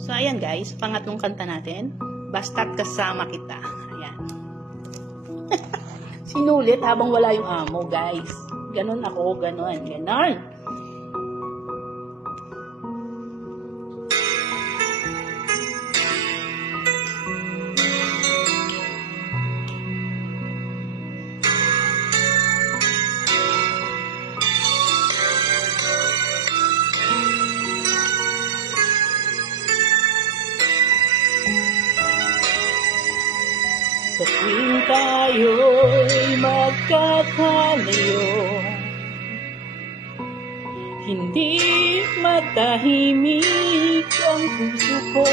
So, ayan guys, pangatlong kanta natin. Basta't kasama kita. Ayan. Sinulit habang wala yung amo, guys. Ganon ako, ganon. Ganon. Sa tuwing tayo'y magkakalayo, hindi matahimik ang puso ko.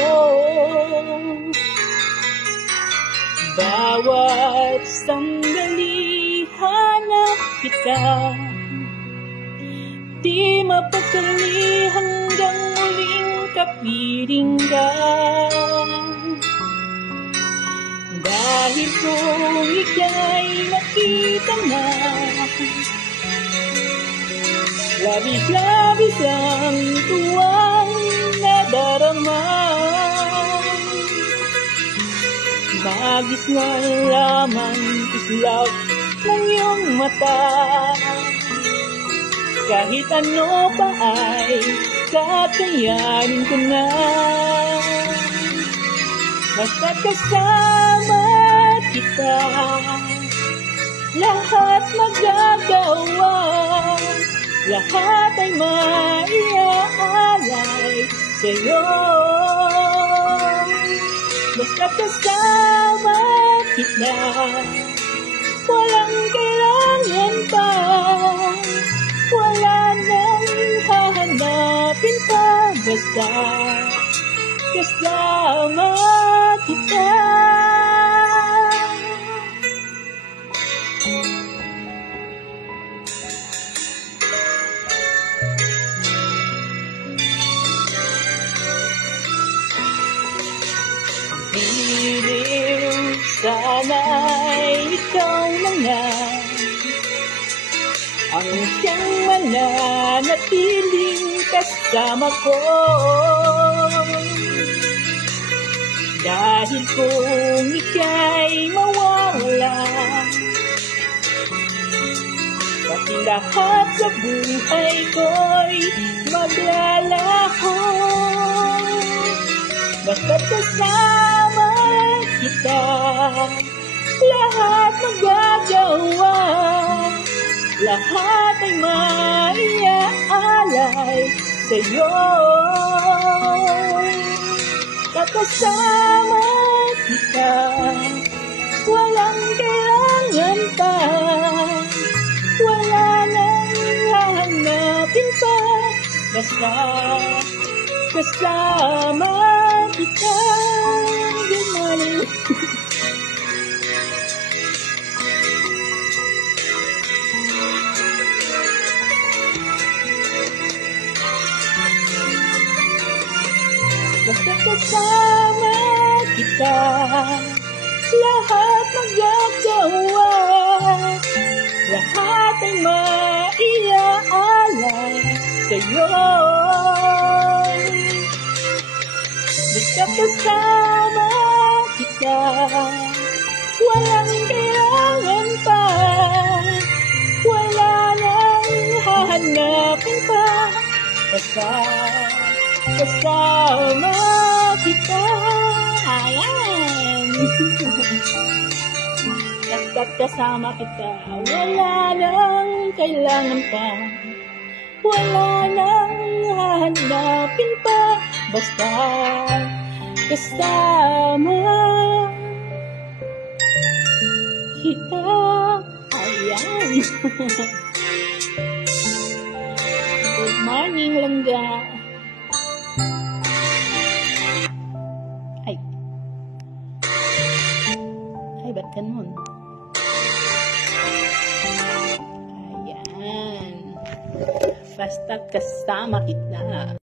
Bawat sandali hanap kita, di mapagkali hanggang muling kapiling ka. Dahil kung ika'y nakita na, labis-labis ang tuwang nadarama. Magis na laman islap ng iyong mata, kahit ano pa ay kakayanin ko na. Basta kasama kita, lahat magagawa, lahat ay maiaalay sa'yo. Basta kasama kita, walang kailangan pa, wala nang hahanapin pa. Basta kasama kita. Biriw, sana'y ikaw na nga ang siyang mananatiling kasama ko. Dahil kung ika'y mawawala, pati lahat sa buhay ko'y maglalaho. Basta't kasama kita, lahat magagawa, lahat ay maiaalay sa'yo. Kasama kita, walang kailangan pa, wala nang hahanapin pa. Basta kasama kita. Good morning. Basta kasama kita, lahat magagawa, lahat ay maiaalay sa'yo. Basta kasama kita, walang kailangan pa, wala nang hahanapin pa. Basta kasama kita. Ayan. Basta't kasama kita, wala nang kailangan pa, wala nang hahanapin pa. Basta kasama kita. Ayan. Good morning, Langga. Ay, ba't ganun? Ayan. Basta't kasama kita.